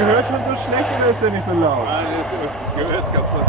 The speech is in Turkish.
Gehör schon so schlecht oder ist der nicht so laut? Das Gehör ist kaputt.